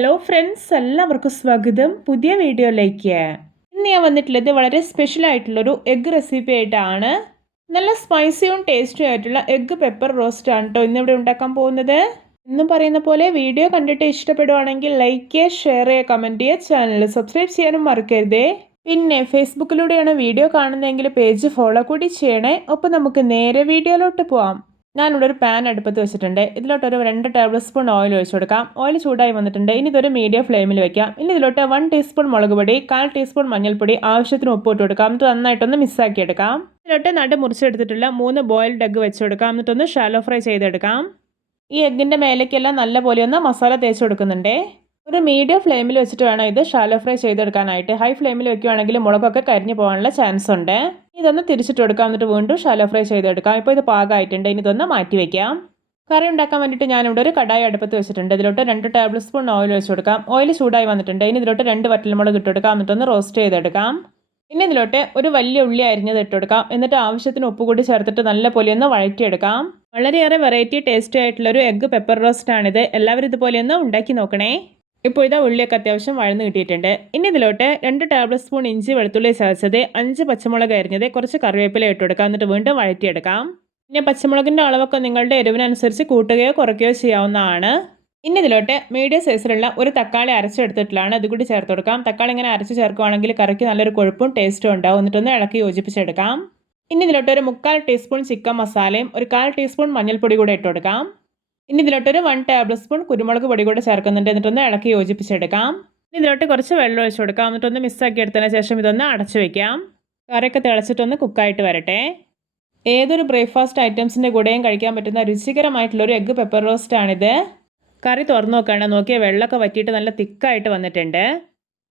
Hello friends, എല്ലാവർക്കും സ്വാഗതം പുതിയ വീഡിയോയിലേക്ക്. ഇന്ന് ഞാൻ വന്നിട്ടുള്ളത് വളരെ സ്പെഷ്യൽ ആയിട്ടുള്ളൊരു എഗ്ഗ് റെസിപ്പി ആയിട്ടാണ്. നല്ല സ്പൈസിയും ടേസ്റ്റും ആയിട്ടുള്ള എഗ്ഗ് പെപ്പർ റോസ്റ്റ് ആണ് കേട്ടോ ഇന്നിവിടെ ഉണ്ടാക്കാൻ പോകുന്നത്. എന്നും പറയുന്ന പോലെ വീഡിയോ കണ്ടിട്ട് ഇഷ്ടപ്പെടുവാണെങ്കിൽ ലൈക്ക് ചെയ്യുക, ഷെയർ ചെയ്യുക, കമൻറ്റ് ചെയ്യുക, ചാനൽ സബ്സ്ക്രൈബ് ചെയ്യാനും മറക്കരുതേ. പിന്നെ ഫേസ്ബുക്കിലൂടെയാണ് വീഡിയോ കാണുന്നതെങ്കിൽ പേജ് ഫോളോ കൂടി ചെയ്യണേ. ഒപ്പം നമുക്ക് നേരെ വീഡിയോയിലോട്ട് പോവാം. ഞാനിവിടെ ഒരു പാൻ അടുപ്പത്ത് വെച്ചിട്ടുണ്ട്. ഇതിലോട്ടൊരു 2 ടേബിൾ സ്പൂൺ ഓയിൽ ഒഴിച്ചു കൊടുക്കാം. ഓയിൽ ചൂടായി വന്നിട്ടുണ്ട്. ഇനി ഇതൊരു മീഡിയം ഫ്ലെയിമിൽ വെക്കാം. ഇനി ഇതിലോട്ട് 1 ടീസ്പൂൺ മുളക് പൊടി, 1/4 ടീസ്പൂൺ മഞ്ഞൾപ്പൊടി, ആവശ്യത്തിന് ഉപ്പ് ഇട്ട് കൊടുക്കാം. എന്നിട്ട് നന്നായിട്ടൊന്ന് മിക്സാക്കി എടുക്കാം. ഇതിലോട്ട് നടു മുറിച്ചെടുത്തിട്ടുള്ള 3 ബോയിൽഡ് എഗ്ഗ് വെച്ച് കൊടുക്കാം. എന്നിട്ടൊന്ന് ഷാലോ ഫ്രൈ ചെയ്തെടുക്കാം. ഈ എഗ്ഗിൻ്റെ മേലേക്കെല്ലാം നല്ലപോലെ ഒന്ന് മസാല തേച്ച് കൊടുക്കുന്നുണ്ട്. ഒരു മീഡിയം ഫ്ലെയിമിൽ വെച്ചിട്ട് വേണം ഇത് ഷാലോ ഫ്രൈ ചെയ്തെടുക്കാനായിട്ട്. ഹൈ ഫ്ലെയിമിൽ വെക്കുകയാണെങ്കിൽ മുളകൊക്കെ കരിഞ്ഞു പോകാനുള്ള ചാൻസ് ഉണ്ട്. ഇതൊന്ന് തിരിച്ചിട്ട് കൊടുക്കാം. എന്നിട്ട് വീണ്ടും ഷാലോ ഫ്രൈ ചെയ്തെടുക്കാം. ഇപ്പോൾ ഇത് പാകമായിട്ടുണ്ട്. ഇനി ഇതൊന്ന് മാറ്റി വയ്ക്കാം. കറി ഉണ്ടാക്കാൻ വേണ്ടിയിട്ട് ഞാനിവിടെ ഒരു കടായി അടുപ്പത്ത് വെച്ചിട്ടുണ്ട്. ഇതിലോട്ട് 2 ടേബിൾ സ്പൂൺ ഓയിൽ വെച്ച് കൊടുക്കാം. ഓയിൽ ചൂടായി വന്നിട്ടുണ്ട്. ഇനി ഇതിലോട്ട് 2 വറ്റൽമുളക് ഇട്ട് കൊടുക്കാം. എന്നിട്ടൊന്ന് റോസ്റ്റ് ചെയ്തെടുക്കാം. ഇനി ഇതിലോട്ട് ഒരു വലിയ ഉള്ളി അരിഞ്ഞത് ഇട്ട് കൊടുക്കാം. എന്നിട്ട് ആവശ്യത്തിന് ഉപ്പ് കൂടി ചേർത്തിട്ട് നല്ലപോലെ ഒന്ന് വഴറ്റിയെടുക്കാം. വളരെയേറെ വെറൈറ്റി ടേസ്റ്റി ആയിട്ടുള്ളൊരു എഗ്ഗ് പെപ്പർ റോസ്റ്റ് ആണിത്. എല്ലാവരും ഇതുപോലെ ഒന്ന് ഉണ്ടാക്കി നോക്കണേ. ഇപ്പോൾ ഇതാ ഉള്ളിയൊക്കെ അത്യാവശ്യം വഴന്ന് കിട്ടിയിട്ടുണ്ട്. ഇനി ഇതിലോട്ട് 2 ടേബിൾ സ്പൂൺ ഇഞ്ചി വെളുത്തുള്ളി ചതച്ചത്, 5 പച്ചമുളക് അരിഞ്ഞത്, കുറച്ച് കറിവേപ്പില ഇട്ട് കൊടുക്കാം. എന്നിട്ട് വീണ്ടും വഴറ്റിയെടുക്കാം. പിന്നെ പച്ചമുളകിൻ്റെ അളവൊക്കെ നിങ്ങളുടെ എരിവിനനുസരിച്ച് കൂട്ടുകയോ കുറയ്ക്കുകയോ ചെയ്യാവുന്നതാണ്. ഇനി ഇതിലോട്ട് മീഡിയം സൈസിലുള്ള ഒരു തക്കാളി അരച്ചെടുത്തിട്ടുള്ളതാണ്. അത് കൂടി ചേർത്ത് കൊടുക്കാം. തക്കാളി ഇങ്ങനെ അരച്ച് ചേർക്കുകയാണെങ്കിൽ കറിക്ക് നല്ലൊരു കൊഴുപ്പും ടേസ്റ്റും ഉണ്ടാവും. എന്നിട്ടൊന്ന് ഇളക്കി യോജിപ്പിച്ചെടുക്കാം. ഇനി ഇതിലോട്ട് ഒരു 3/4 ടീസ്പൂൺ ചിക്കൻ മസാലയും ഒരു 1/4 ടീസ്പൂൺ മഞ്ഞൾപ്പൊടി കൂടെ ഇട്ട് കൊടുക്കാം. ഇനി ഇതിലോട്ടൊരു 1 ടേബിൾ സ്പൂൺ കുരുമുളക് പൊടി കൂടെ ചേർക്കുന്നുണ്ട്. എന്നിട്ടൊന്ന് ഇളക്കി യോജിപ്പിച്ചെടുക്കാം. ഇനി ഇതിലോട്ട് കുറച്ച് വെള്ളം ഒഴിച്ച് കൊടുക്കാം. എന്നിട്ടൊന്ന് മിക്സാക്കി എടുത്തതിന് ശേഷം ഇതൊന്ന് അടച്ചു വയ്ക്കാം. കറിയൊക്കെ തിളച്ചിട്ടൊന്ന് കുക്കായിട്ട് വരട്ടെ. ഏതൊരു ബ്രേക്ക്ഫാസ്റ്റ് ഐറ്റംസിൻ്റെ കൂടെയും കഴിക്കാൻ പറ്റുന്ന രുചികരമായിട്ടുള്ളൊരു എഗ്ഗ് പെപ്പർ റോസ്റ്റ് ആണിത്. കറി തുറന്നു നോക്കുകയാണെങ്കിൽ നോക്കിയാൽ വെള്ളമൊക്കെ വറ്റിയിട്ട് നല്ല തിക്കായിട്ട് വന്നിട്ടുണ്ട്.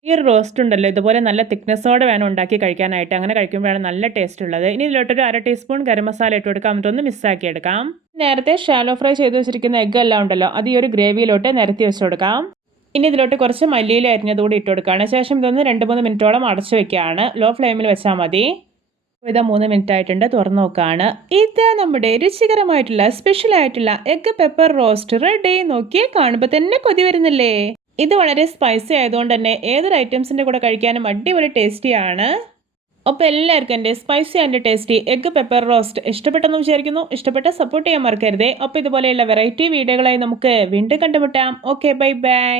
ഈ ഒരു റോസ്റ്റ് ഉണ്ടല്ലോ ഇതുപോലെ നല്ല തിക്നെസ്സോടെ വേണം ഉണ്ടാക്കി കഴിക്കാനായിട്ട്. അങ്ങനെ കഴിക്കുമ്പോഴാണ് നല്ല ടേസ്റ്റ് ഉള്ളത്. ഇനി ഇതിലോട്ടൊരു 1/2 ടീസ്പൂൺ ഗരം മസാല ഇട്ട് കൊടുക്കാം. എന്നിട്ടൊന്ന് മിക്സാക്കി എടുക്കാം. നേരത്തെ ഷാലോ ഫ്രൈ ചെയ്ത് വെച്ചിരിക്കുന്ന എഗ്ഗ് എല്ലാം ഉണ്ടല്ലോ അത് ഈ ഒരു ഗ്രേവിയിലോട്ട് നിരത്തി വെച്ച് കൊടുക്കാം. ഇനി ഇതിലോട്ട് കുറച്ച് മല്ലിയില അരിഞ്ഞത് കൂടി ഇട്ട് കൊടുക്കുകയാണ്. ശേഷം ഇതൊന്ന് 2-3 മിനിറ്റോളം അടച്ചു വെക്കുകയാണ്. ലോ ഫ്ലെയിമിൽ വെച്ചാൽ മതി. ഇതാ 3 മിനിറ്റ് ആയിട്ടുണ്ട്. തുറന്നു നോക്കുകയാണ്. ഇതാ നമ്മുടെ രുചികരമായിട്ടുള്ള സ്പെഷ്യൽ ആയിട്ടുള്ള എഗ്ഗ് പെപ്പർ റോസ്റ്റ് റെഡി. നോക്കിയേ, കാണുമ്പോൾ തന്നെ കൊതി വരുന്നില്ലേ. ഇത് വളരെ സ്പൈസി ആയതുകൊണ്ട് തന്നെ ഏതൊരു ഐറ്റംസിൻ്റെ കൂടെ കഴിക്കാനും അടിപൊളി ടേസ്റ്റിയാണ്. അപ്പോൾ എല്ലാവർക്കും എൻ്റെ spicy and tasty egg pepper roast ഇഷ്ടപ്പെട്ടെന്ന് വിചാരിക്കുന്നു. ഇഷ്ടപ്പെട്ട സപ്പോർട്ട് ചെയ്യാൻ മറക്കരുതേ. അപ്പോൾ ഇതുപോലെയുള്ള വെറൈറ്റി വീഡിയോകളായി നമുക്ക് വീണ്ടും കണ്ടുമുട്ടാം. Okay, bye bye.